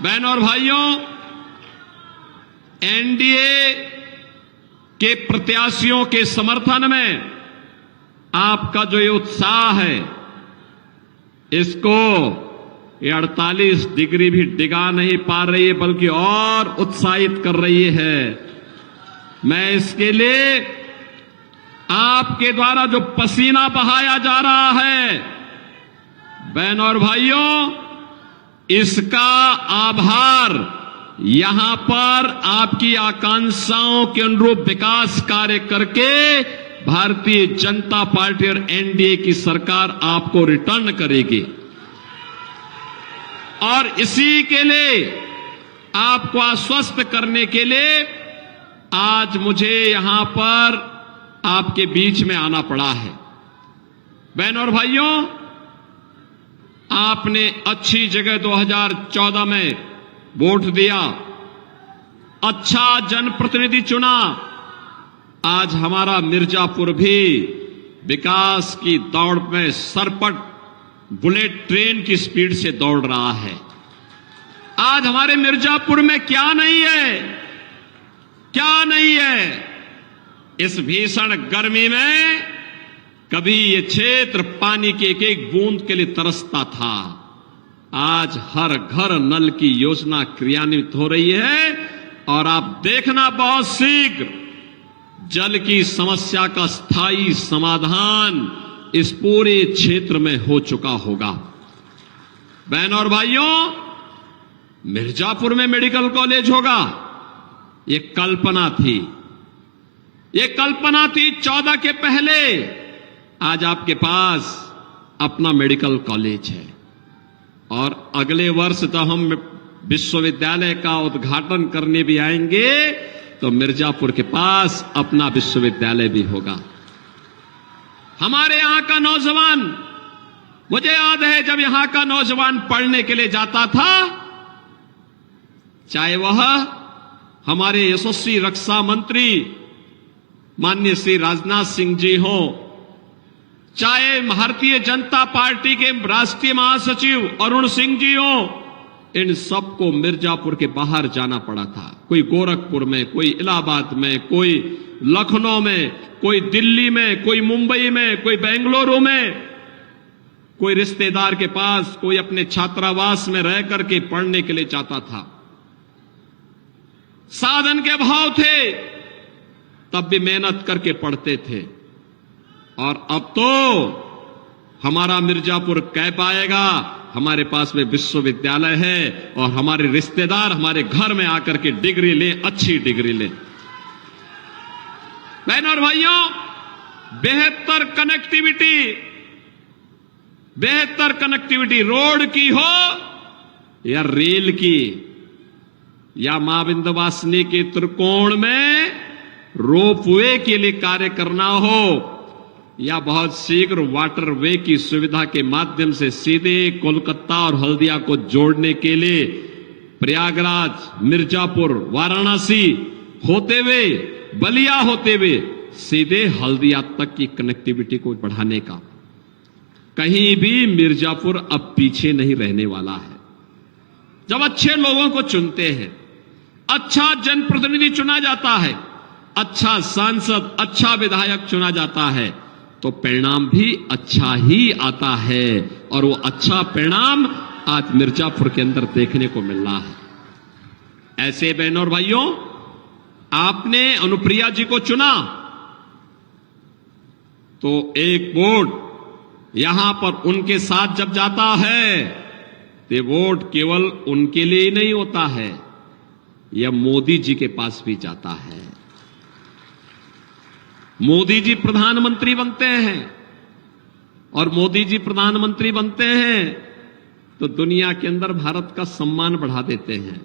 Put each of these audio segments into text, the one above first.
बहनों और भाइयों, एनडीए के प्रत्याशियों के समर्थन में आपका जो ये उत्साह है, इसको ये 48 डिग्री भी डिगा नहीं पा रही है, बल्कि और उत्साहित कर रही है। मैं इसके लिए आपके द्वारा जो पसीना बहाया जा रहा है, बहनों और भाइयों, इसका आभार यहां पर आपकी आकांक्षाओं के अनुरूप विकास कार्य करके भारतीय जनता पार्टी और एनडीए की सरकार आपको रिटर्न करेगी। और इसी के लिए, आपको आश्वस्त करने के लिए आज मुझे यहां पर आपके बीच में आना पड़ा है। बहनों और भाइयों, आपने अच्छी जगह 2014 में वोट दिया, अच्छा जनप्रतिनिधि चुना। आज हमारा मिर्जापुर भी विकास की दौड़ में सरपट बुलेट ट्रेन की स्पीड से दौड़ रहा है। आज हमारे मिर्जापुर में क्या नहीं है, क्या नहीं है। इस भीषण गर्मी में कभी ये क्षेत्र पानी की एक एक बूंद के लिए तरसता था। आज हर घर नल की योजना क्रियान्वित हो रही है और आप देखना बहुत शीघ्र जल की समस्या का स्थायी समाधान इस पूरे क्षेत्र में हो चुका होगा। बहनों और भाइयों, मिर्जापुर में मेडिकल कॉलेज होगा, ये कल्पना थी, ये कल्पना थी 14 के पहले। आज आपके पास अपना मेडिकल कॉलेज है और अगले वर्ष तो हम विश्वविद्यालय का उद्घाटन करने भी आएंगे, तो मिर्जापुर के पास अपना विश्वविद्यालय भी होगा। हमारे यहां का नौजवान, मुझे याद है जब यहां का नौजवान पढ़ने के लिए जाता था, चाहे वह हमारे यशस्वी रक्षा मंत्री माननीय श्री राजनाथ सिंह जी हो, चाहे भारतीय जनता पार्टी के राष्ट्रीय महासचिव अरुण सिंह जी हो, इन सबको मिर्जापुर के बाहर जाना पड़ा था। कोई गोरखपुर में, कोई इलाहाबाद में, कोई लखनऊ में, कोई दिल्ली में, कोई मुंबई में, कोई बेंगलुरु में, कोई रिश्तेदार के पास, कोई अपने छात्रावास में रह करके पढ़ने के लिए जाता था। साधन के अभाव थे, तब भी मेहनत करके पढ़ते थे। और अब तो हमारा मिर्जापुर कह पाएगा, हमारे पास में विश्वविद्यालय है और हमारे रिश्तेदार हमारे घर में आकर के डिग्री लें, अच्छी डिग्री लें। बहनों और भाइयों, बेहतर कनेक्टिविटी रोड की हो या रेल की, या मां विंध्यवासिनी के त्रिकोण में रोपवे के लिए कार्य करना हो, या बहुत शीघ्र वाटरवे की सुविधा के माध्यम से सीधे कोलकाता और हल्दिया को जोड़ने के लिए प्रयागराज, मिर्जापुर, वाराणसी होते हुए, बलिया होते हुए सीधे हल्दिया तक की कनेक्टिविटी को बढ़ाने का। कहीं भी मिर्जापुर अब पीछे नहीं रहने वाला है। जब अच्छे लोगों को चुनते हैं, अच्छा जनप्रतिनिधि चुना जाता है, अच्छा सांसद, अच्छा विधायक चुना जाता है, तो परिणाम भी अच्छा ही आता है। और वो अच्छा परिणाम आज मिर्जापुर के अंदर देखने को मिल रहा है। ऐसे बहनों और भाइयों, आपने अनुप्रिया जी को चुना तो एक वोट यहां पर उनके साथ जब जाता है, तो वोट केवल उनके लिए ही नहीं होता है, यह मोदी जी के पास भी जाता है। मोदी जी प्रधानमंत्री बनते हैं और मोदी जी प्रधानमंत्री बनते हैं तो दुनिया के अंदर भारत का सम्मान बढ़ा देते हैं,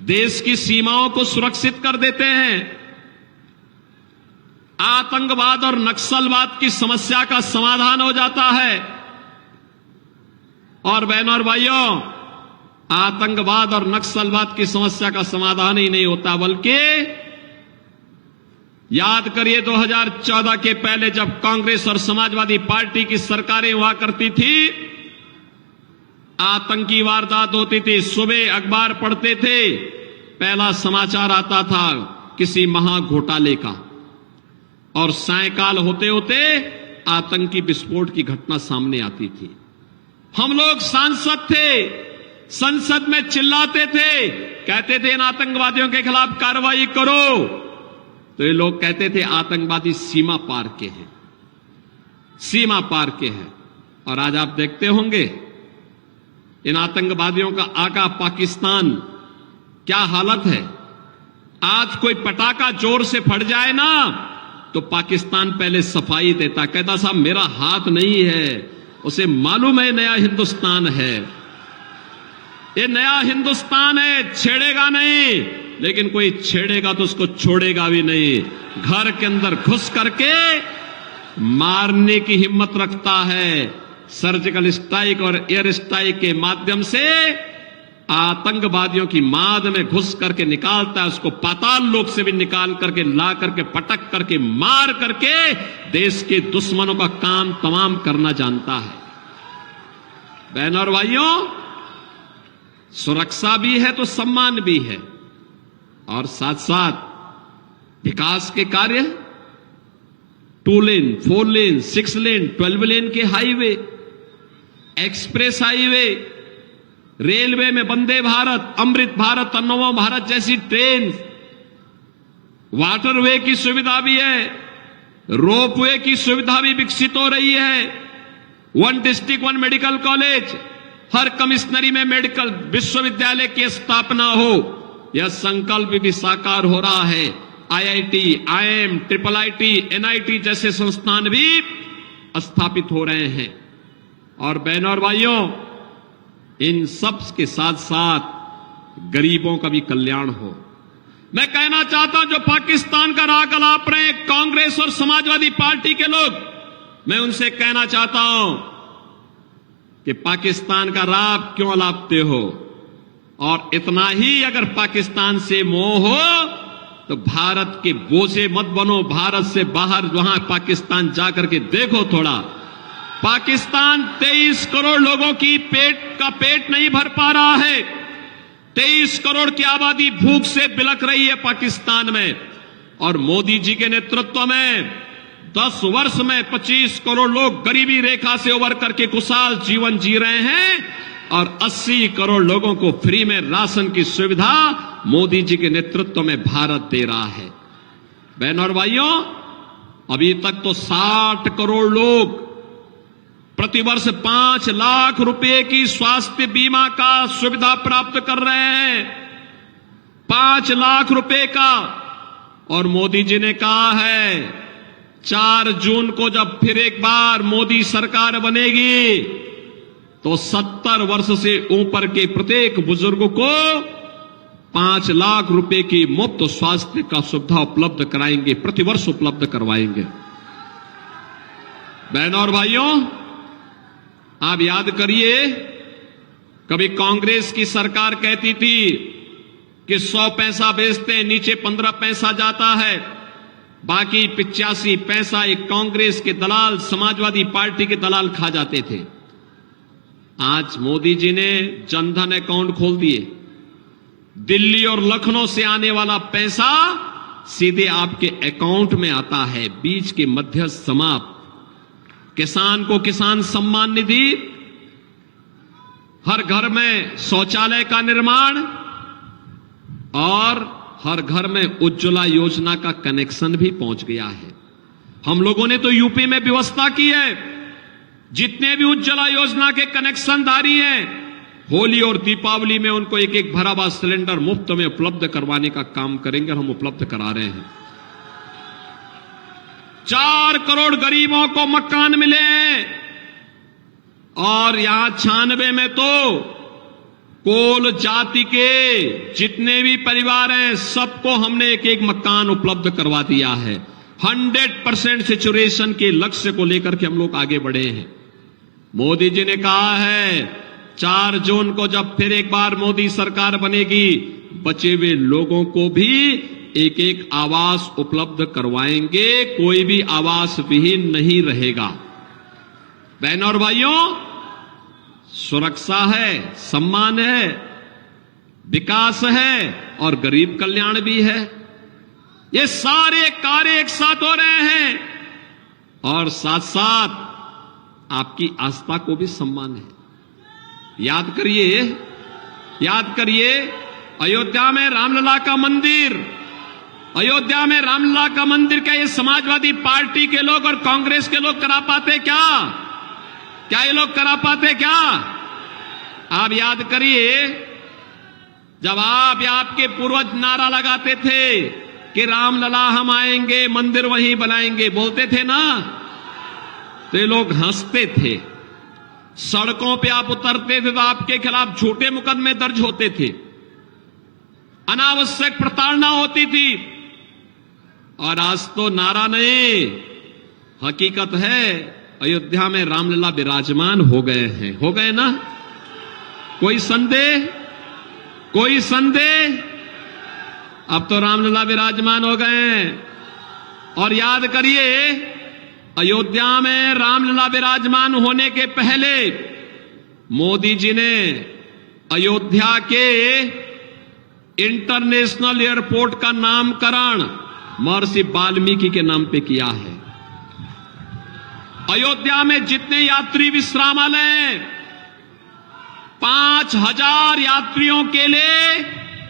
देश की सीमाओं को सुरक्षित कर देते हैं, आतंकवाद और नक्सलवाद की समस्या का समाधान हो जाता है। और बहनों और भाइयों, आतंकवाद और नक्सलवाद की समस्या का समाधान ही नहीं होता, बल्कि याद करिए 2014 के पहले जब कांग्रेस और समाजवादी पार्टी की सरकारें हुआ करती थी, आतंकी वारदात होती थी, सुबह अखबार पढ़ते थे, पहला समाचार आता था किसी महाघोटाले का, और सायंकाल होते होते आतंकी विस्फोट की घटना सामने आती थी। हम लोग सांसद थे, संसद में चिल्लाते थे, कहते थे इन आतंकवादियों के खिलाफ कार्रवाई करो, तो ये लोग कहते थे आतंकवादी सीमा पार के हैं, सीमा पार के हैं। और आज आप देखते होंगे इन आतंकवादियों का आका पाकिस्तान क्या हालत है। आज कोई पटाखा जोर से फट जाए ना तो पाकिस्तान पहले सफाई देता, कहता साहब मेरा हाथ नहीं है, उसे मालूम है नया हिंदुस्तान है, ये नया हिंदुस्तान है, छेड़ेगा नहीं, लेकिन कोई छेड़ेगा तो उसको छोड़ेगा भी नहीं। घर के अंदर घुस करके मारने की हिम्मत रखता है। सर्जिकल स्ट्राइक और एयर स्ट्राइक के माध्यम से आतंकवादियों की माद में घुस करके निकालता है, उसको पाताल लोक से भी निकाल करके ला करके पटक करके मार करके देश के दुश्मनों का काम तमाम करना जानता है। बहनों और भाइयों, सुरक्षा भी है तो सम्मान भी है, और साथ साथ विकास के कार्य, 2 लेन, 4 लेन, 6 लेन, 12 लेन के हाईवे, एक्सप्रेस हाईवे, रेलवे में वंदे भारत, अमृत भारत, नमो भारत जैसी ट्रेन, वाटरवे की सुविधा भी है, रोपवे की सुविधा भी विकसित हो रही है, 1 डिस्ट्रिक्ट 1 मेडिकल कॉलेज, हर कमिश्नरी में मेडिकल विश्वविद्यालय की स्थापना हो, यह संकल्प भी साकार हो रहा है। IIT, IIM, IIIT, NIT जैसे संस्थान भी स्थापित हो रहे हैं। और बहनों और भाइयों, इन सब के साथ साथ गरीबों का भी कल्याण हो। मैं कहना चाहता हूं, जो पाकिस्तान का राग अलाप रहे हैं कांग्रेस और समाजवादी पार्टी के लोग, मैं उनसे कहना चाहता हूं कि पाकिस्तान का राग क्यों अलापते हो, और इतना ही अगर पाकिस्तान से मोह हो तो भारत के बोझे मत बनो। भारत से बाहर वहां पाकिस्तान जाकर के देखो थोड़ा। पाकिस्तान 23 करोड़ लोगों की पेट नहीं भर पा रहा है। 23 करोड़ की आबादी भूख से बिलख रही है पाकिस्तान में, और मोदी जी के नेतृत्व में 10 वर्ष में 25 करोड़ लोग गरीबी रेखा से उबर करके खुशहाल जीवन जी रहे हैं, और 80 करोड़ लोगों को फ्री में राशन की सुविधा मोदी जी के नेतृत्व में भारत दे रहा है। बहनों और भाइयों, अभी तक तो 60 करोड़ लोग प्रतिवर्ष 5 लाख रुपए की स्वास्थ्य बीमा का सुविधा प्राप्त कर रहे हैं, 5 लाख रुपए का। और मोदी जी ने कहा है 4 जून को जब फिर एक बार मोदी सरकार बनेगी तो 70 वर्ष से ऊपर के प्रत्येक बुजुर्ग को 5 लाख रुपए की मुफ्त स्वास्थ्य का सुविधा उपलब्ध कराएंगे, प्रतिवर्ष उपलब्ध करवाएंगे। बहनों और भाइयों, आप याद करिए, कभी कांग्रेस की सरकार कहती थी कि 100 पैसा बेचते हैं, नीचे 15 पैसा जाता है, बाकी 85 पैसा एक कांग्रेस के दलाल, समाजवादी पार्टी के दलाल खा जाते थे। आज मोदी जी ने जनधन अकाउंट खोल दिए, दिल्ली और लखनऊ से आने वाला पैसा सीधे आपके अकाउंट में आता है, बीच के मध्यस्थ समाप्त। किसान को किसान सम्मान निधि, हर घर में शौचालय का निर्माण, और हर घर में उज्ज्वला योजना का कनेक्शन भी पहुंच गया है। हम लोगों ने तो यूपी में व्यवस्था की है, जितने भी उज्ज्वला योजना के कनेक्शनधारी हैं, होली और दीपावली में उनको एक एक भरा हुआ सिलेंडर मुफ्त में उपलब्ध करवाने का काम करेंगे, और हम उपलब्ध करा रहे हैं। 4 करोड़ गरीबों को मकान मिले हैं, और यहां 96 में तो कोल जाति के जितने भी परिवार हैं सबको हमने एक एक मकान उपलब्ध करवा दिया है। 100% सैचुरेशन के लक्ष्य को लेकर के हम लोग आगे बढ़े हैं। मोदी जी ने कहा है 4 जून को जब फिर एक बार मोदी सरकार बनेगी, बचे हुए लोगों को भी एक एक आवास उपलब्ध करवाएंगे, कोई भी आवास विहीन नहीं रहेगा। बहनों और भाइयों, सुरक्षा है, सम्मान है, विकास है और गरीब कल्याण भी है। ये सारे कार्य एक साथ हो रहे हैं और साथ साथ आपकी आस्था को भी सम्मान है। याद करिए अयोध्या में रामलला का मंदिर, अयोध्या में रामलला का मंदिर क्या ये समाजवादी पार्टी के लोग और कांग्रेस के लोग करा पाते क्या? क्या ये लोग करा पाते क्या? आप याद करिए, जब आप या आपके पूर्वज नारा लगाते थे कि रामलला हम आएंगे, मंदिर वहीं बनाएंगे, बोलते थे ना, तो ये लोग हंसते थे। सड़कों पे आप उतरते थे तो आपके खिलाफ झूठे मुकदमे दर्ज होते थे, अनावश्यक प्रताड़ना होती थी। और आज तो नारा नहीं, हकीकत है अयोध्या में रामलला विराजमान हो गए हैं। हो गए ना? कोई संदेह? कोई संदेह? अब तो रामलला विराजमान हो गए हैं। और याद करिए, अयोध्या में रामलला विराजमान होने के पहले मोदी जी ने अयोध्या के इंटरनेशनल एयरपोर्ट का नामकरण महर्षि वाल्मीकि के नाम पे किया है। अयोध्या में जितने यात्री विश्रामालय हैं, 5000 यात्रियों के लिए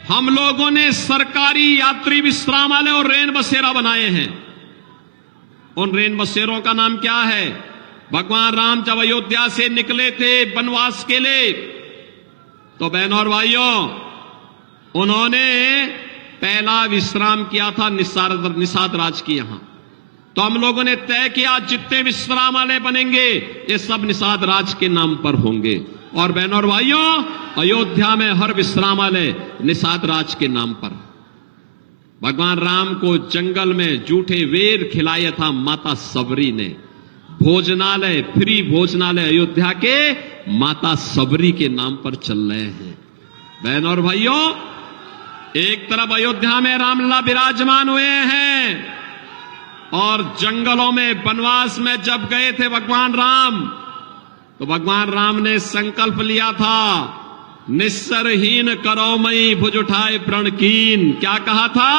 हम लोगों ने सरकारी यात्री विश्रामालय और रेन बसेरा बनाए हैं। उन रेन बसेरों का नाम क्या है? भगवान राम जब अयोध्या से निकले थे वनवास के लिए, तो बहनों और भाइयों, उन्होंने पहला विश्राम किया था निषाद राज की यहां। तो हम लोगों ने तय किया जितने विश्रामालय बनेंगे ये सब निषाद राज के नाम पर होंगे। और बहनों और भाइयों, अयोध्या में हर विश्रामालय निषाद राज के नाम पर। भगवान राम को जंगल में जूठे वेर खिलाया था माता सबरी ने। भोजनालय, फ्री भोजनालय अयोध्या के माता सबरी के नाम पर चल रहे हैं। बहनों और भाइयों, एक तरफ अयोध्या में रामलला विराजमान हुए हैं और जंगलों में वनवास में जब गए थे भगवान राम, तो भगवान राम ने संकल्प लिया था, निस्सरहीन करो मई भुज उठाए प्रण कीन। क्या कहा था?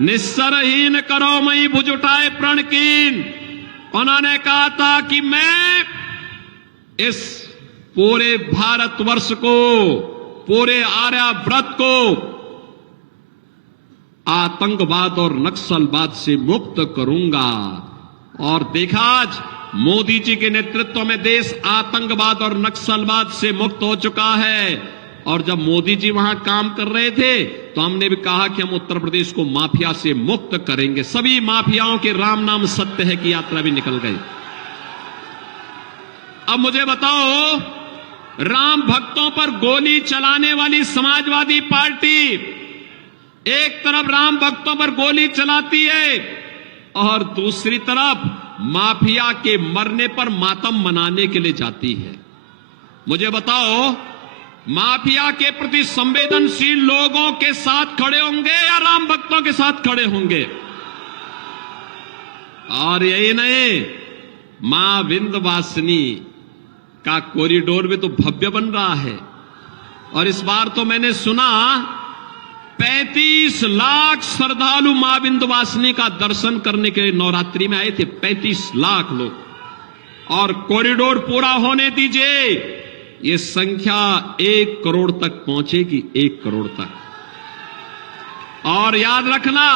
निस्सरहीन करो मई भुज उठाए प्रण कीन। उन्होंने कहा था कि मैं इस पूरे भारतवर्ष को, पूरे आर्यावर्त को आतंकवाद और नक्सलवाद से मुक्त करूंगा। और देखा, आज मोदी जी के नेतृत्व में देश आतंकवाद और नक्सलवाद से मुक्त हो चुका है। और जब मोदी जी वहां काम कर रहे थे तो हमने भी कहा कि हम उत्तर प्रदेश को माफिया से मुक्त करेंगे। सभी माफियाओं के राम नाम सत्य है की यात्रा भी निकल गई। अब मुझे बताओ, राम भक्तों पर गोली चलाने वाली समाजवादी पार्टी एक तरफ राम भक्तों पर गोली चलाती है और दूसरी तरफ माफिया के मरने पर मातम मनाने के लिए जाती है। मुझे बताओ, माफिया के प्रति संवेदनशील लोगों के साथ खड़े होंगे या राम भक्तों के साथ खड़े होंगे? और यही नहीं, मां विंध्यवासिनी का कॉरिडोर भी तो भव्य बन रहा है। और इस बार तो मैंने सुना 35 लाख श्रद्धालु मां विंध्यवासिनी का दर्शन करने के लिए नवरात्रि में आए थे। 35 लाख लोग। और कॉरिडोर पूरा होने दीजिए, ये संख्या 1 करोड़ तक पहुंचेगी। 1 करोड़ तक। और याद रखना,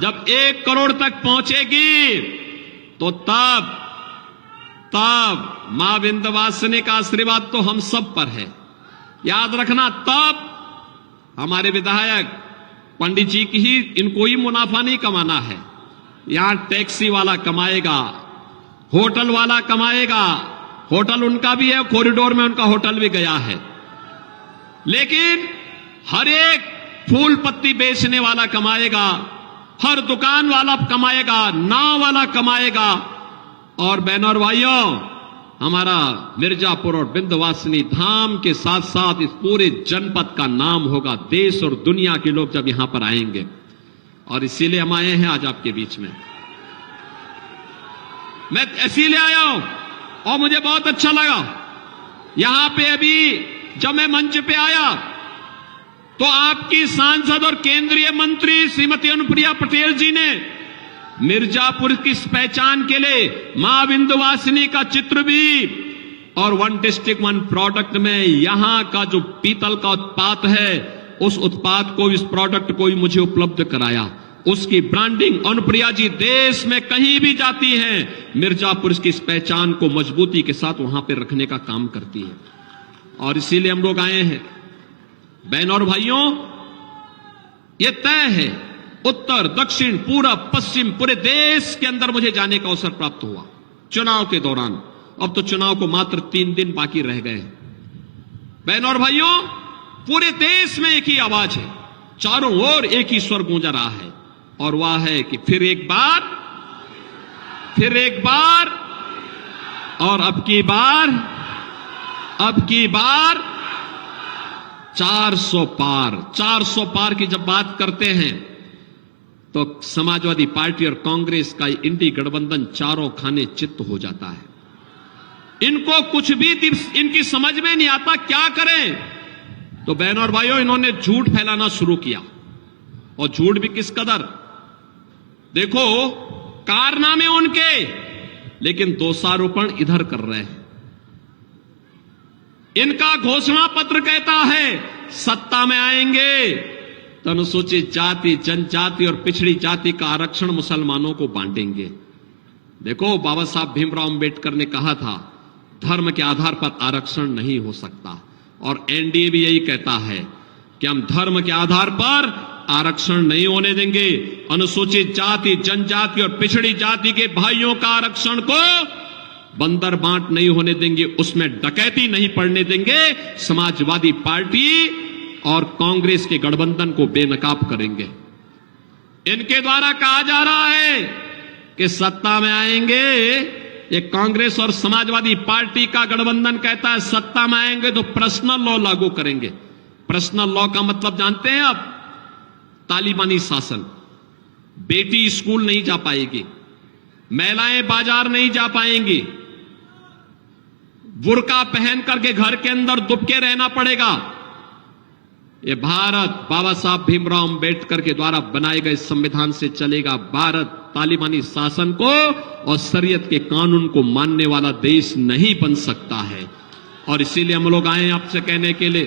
जब 1 करोड़ तक पहुंचेगी तो तब मां विंध्यवासिनी का आशीर्वाद तो हम सब पर है। याद रखना, तब हमारे विधायक पंडित जी की ही, इनको ही मुनाफा नहीं कमाना है। यहां टैक्सी वाला कमाएगा, होटल वाला कमाएगा। होटल उनका भी है, कॉरिडोर में उनका होटल भी गया है। लेकिन हर एक फूल पत्ती बेचने वाला कमाएगा, हर दुकान वाला कमाएगा, नाव वाला कमाएगा। और बहनों और भाइयों, हमारा मिर्जापुर और विंध्यवासिनी धाम के साथ साथ इस पूरे जनपद का नाम होगा। देश और दुनिया के लोग जब यहां पर आएंगे, और इसीलिए हम आए हैं आज आपके बीच में। मैं इसीलिए आया हूं और मुझे बहुत अच्छा लगा यहां पे अभी जब मैं मंच पे आया तो आपकी सांसद और केंद्रीय मंत्री श्रीमती अनुप्रिया पटेल जी ने मिर्जापुर की पहचान के लिए मां विंध्यवासिनी का चित्र भी और वन डिस्ट्रिक्ट वन प्रोडक्ट में यहां का जो पीतल का उत्पाद है उस उत्पाद को, इस प्रोडक्ट को भी मुझे उपलब्ध कराया। उसकी ब्रांडिंग अनुप्रिया जी देश में कहीं भी जाती हैं, मिर्जापुर की इस पहचान को मजबूती के साथ वहां पर रखने का काम करती है। और इसीलिए हम लोग आए हैं। बहनों और भाइयों, यह तय है, उत्तर दक्षिण पूरब पश्चिम पूरे देश के अंदर मुझे जाने का अवसर प्राप्त हुआ चुनाव के दौरान। अब तो चुनाव को मात्र 3 दिन बाकी रह गए। बहनों और भाइयों, पूरे देश में एक ही आवाज है, चारों ओर एक ही स्वर गूंज रहा है, और वह है कि फिर एक बार और अब की बार 400 पार की जब बात करते हैं तो समाजवादी पार्टी और कांग्रेस का इंडी गठबंधन चारों खाने चित्त हो जाता है। इनको कुछ भी इनकी समझ में नहीं आता क्या करें। तो बहनों और भाइयों, इन्होंने झूठ फैलाना शुरू किया, और झूठ भी किस कदर। देखो कारनामे उनके, लेकिन दोषारोपण इधर कर रहे हैं। इनका घोषणा पत्र कहता है सत्ता में आएंगे तो अनुसूचित जाति, जनजाति और पिछड़ी जाति का आरक्षण मुसलमानों को बांटेंगे। देखो, बाबा साहब भीमराव अंबेडकर ने कहा था धर्म के आधार पर आरक्षण नहीं हो सकता, और एनडीए भी यही कहता है कि हम धर्म के आधार पर आरक्षण नहीं होने देंगे। अनुसूचित जाति, जनजाति और पिछड़ी जाति के भाइयों का आरक्षण को बंदर बांट नहीं होने देंगे, उसमें डकैती नहीं पड़ने देंगे। समाजवादी पार्टी और कांग्रेस के गठबंधन को बेनकाब करेंगे। इनके द्वारा कहा जा रहा है कि सत्ता में आएंगे, ये कांग्रेस और समाजवादी पार्टी का गठबंधन कहता है सत्ता में आएंगे तो पर्सनल लॉ लागू करेंगे। पर्सनल लॉ का मतलब जानते हैं आप? तालिबानी शासन। बेटी स्कूल नहीं जा पाएगी, महिलाएं बाजार नहीं जा पाएंगी, बुर्का पहन करके घर के अंदर दुबके रहना पड़ेगा। यह भारत बाबा साहब भीमराव अंबेडकर के द्वारा बनाए गए संविधान से चलेगा। भारत तालिबानी शासन को और शरीयत के कानून को मानने वाला देश नहीं बन सकता है। और इसीलिए हम लोग आए हैं आपसे कहने के लिए,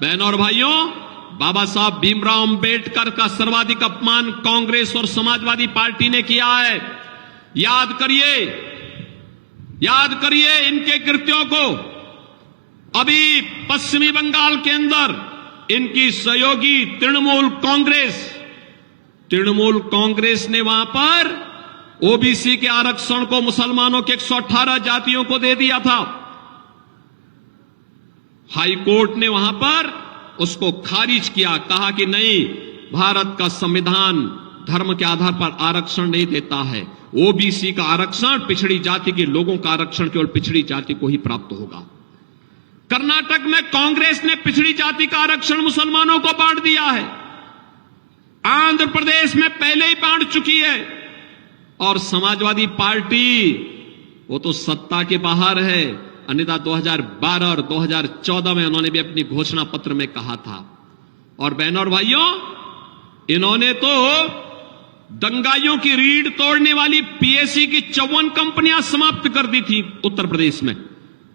बहनों और भाइयों, बाबा साहब भीमराव अंबेडकर का सर्वाधिक अपमान कांग्रेस और समाजवादी पार्टी ने किया है। याद करिए इनके कृत्यों को। अभी पश्चिमी बंगाल के अंदर इनकी सहयोगी तृणमूल कांग्रेस ने वहां पर ओबीसी के आरक्षण को मुसलमानों के 118 जातियों को दे दिया था। हाई कोर्ट ने वहां पर उसको खारिज किया, कहा कि नहीं, भारत का संविधान धर्म के आधार पर आरक्षण नहीं देता है। ओबीसी का आरक्षण, पिछड़ी जाति के लोगों का आरक्षण केवल पिछड़ी जाति को ही प्राप्त होगा। कर्नाटक में कांग्रेस ने पिछड़ी जाति का आरक्षण मुसलमानों को बांट दिया है। आंध्र प्रदेश में पहले ही बांट चुकी है। और समाजवादी पार्टी वो तो सत्ता के बाहर है, अन्यथा 2012 और 2014 में उन्होंने भी अपनी घोषणा पत्र में कहा था। और बहनों और भाइयों, इन्होंने तो दंगाइयों की रीढ़ तोड़ने वाली पीएससी की 54 कंपनियां समाप्त कर दी थी उत्तर प्रदेश में।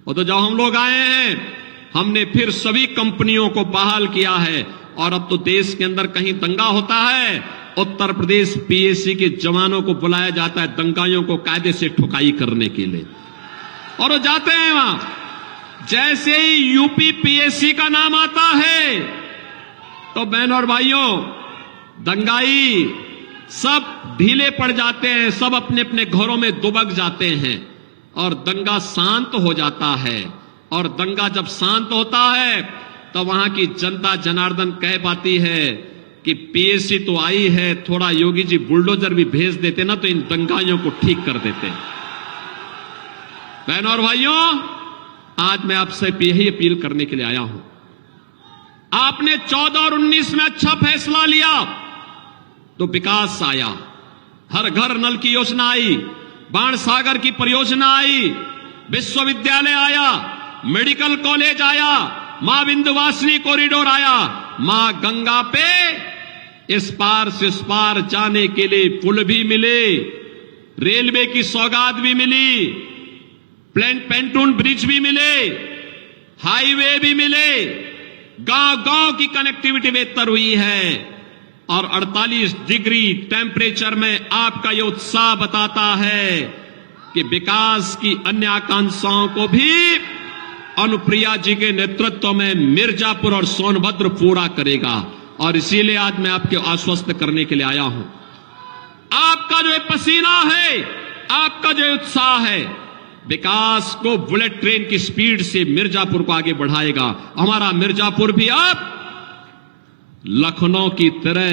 और तो जब हम लोग आए हैं, हमने फिर सभी कंपनियों को बहाल किया है। और अब तो देश के अंदर कहीं दंगा होता है, उत्तर प्रदेश पीएससी के जवानों को बुलाया जाता है दंगाइयों को कायदे से ठुकाई करने के लिए, और वो जाते हैं वहां। जैसे ही यूपी पीएससी का नाम आता है तो बहनों और भाइयों, दंगाई सब ढीले पड़ जाते हैं, सब अपने अपने घरों में दुबक जाते हैं और दंगा शांत हो जाता है। और दंगा जब शांत होता है तो वहां की जनता जनार्दन कह पाती है कि पीएससी तो आई है, थोड़ा योगी जी बुलडोजर भी भेज देते ना तो इन दंगाइयों को ठीक कर देते। बहनों और भाइयों, आज मैं आपसे यही अपील करने के लिए आया हूं। आपने 14 और 19 में अच्छा फैसला लिया तो विकास आया, हर घर नल की योजना आई, बाण सागर की परियोजना आई, विश्वविद्यालय आया, मेडिकल कॉलेज आया, मां विंध्यवासिनी कॉरिडोर आया, मां गंगा पे इस पार से उस पार जाने के लिए पुल भी मिले, रेलवे की सौगात भी मिली, पेंटून ब्रिज भी मिले, हाईवे भी मिले, गांव गांव की कनेक्टिविटी बेहतर हुई है। और 48 डिग्री टेम्परेचर में आपका यह उत्साह बताता है कि विकास की अन्य आकांक्षाओं को भी अनुप्रिया जी के नेतृत्व में मिर्जापुर और सोनभद्र पूरा करेगा। और इसीलिए आज मैं आपके आश्वस्त करने के लिए आया हूं। आपका जो पसीना है, आपका जो उत्साह है, विकास को बुलेट ट्रेन की स्पीड से मिर्जापुर को आगे बढ़ाएगा। हमारा मिर्जापुर भी अब लखनऊ की तरह,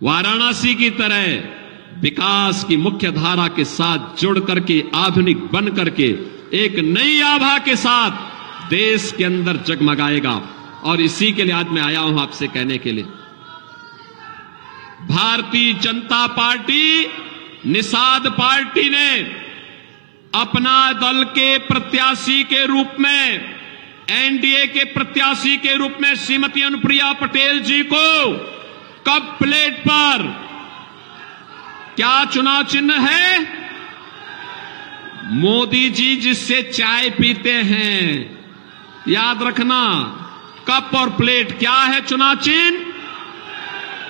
वाराणसी की तरह विकास की मुख्य धारा के साथ जुड़ करके, आधुनिक बन करके, एक नई आभा के साथ देश के अंदर जगमगाएगा। और इसी के लिए आज मैं आया हूं आपसे कहने के लिए, भारतीय जनता पार्टी, निषाद पार्टी ने अपना दल के प्रत्याशी के रूप में, एनडीए के प्रत्याशी के रूप में श्रीमती अनुप्रिया पटेल जी को कप प्लेट पर क्या चुनाव चिन्ह है? मोदी जी जिससे चाय पीते हैं, याद रखना, कप और प्लेट क्या है चुनाव चिन्ह?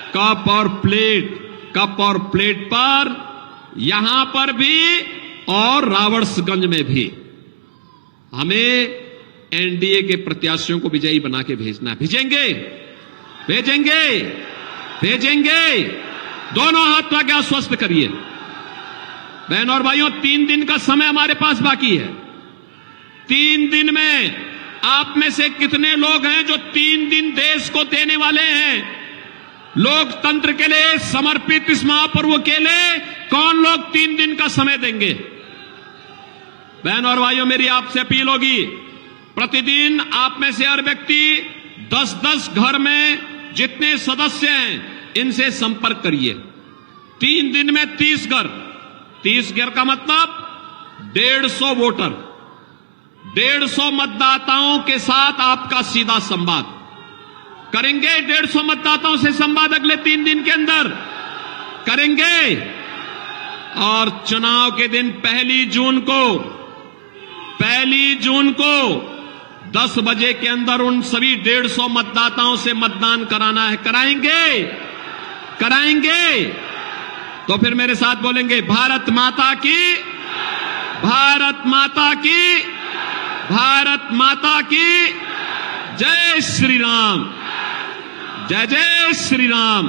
कप और प्लेट। कप और प्लेट पर यहां पर भी और रावड़सगंज में भी हमें एनडीए के प्रत्याशियों को विजयी बना के भेजना है। भेजेंगे, भेजेंगे, भेजेंगे। दोनों हाथ लगा के आश्वस्त करिए। बहनों और भाइयों, 3 दिन का समय हमारे पास बाकी है। 3 दिन में आप में से कितने लोग हैं जो 3 दिन देश को देने वाले हैं? लोकतंत्र के लिए समर्पित इस महापर्व के लिए कौन लोग 3 दिन का समय देंगे? बहनों और भाइयों, मेरी आपसे अपील होगी, प्रतिदिन आप में से हर व्यक्ति 10-10 घर में जितने सदस्य हैं इनसे संपर्क करिए। 3 दिन में 30 घर। 30 घर का मतलब 150 वोटर, 150 मतदाताओं के साथ आपका सीधा संवाद करेंगे। 150 मतदाताओं से संवाद अगले 3 दिन के अंदर करेंगे। और चुनाव के दिन 1 जून को 10 बजे के अंदर उन सभी 150 मतदाताओं से मतदान कराना है। कराएंगे, कराएंगे। तो फिर मेरे साथ बोलेंगे, भारत माता की, भारत माता की, भारत माता की जय श्री राम, जय जय श्री राम।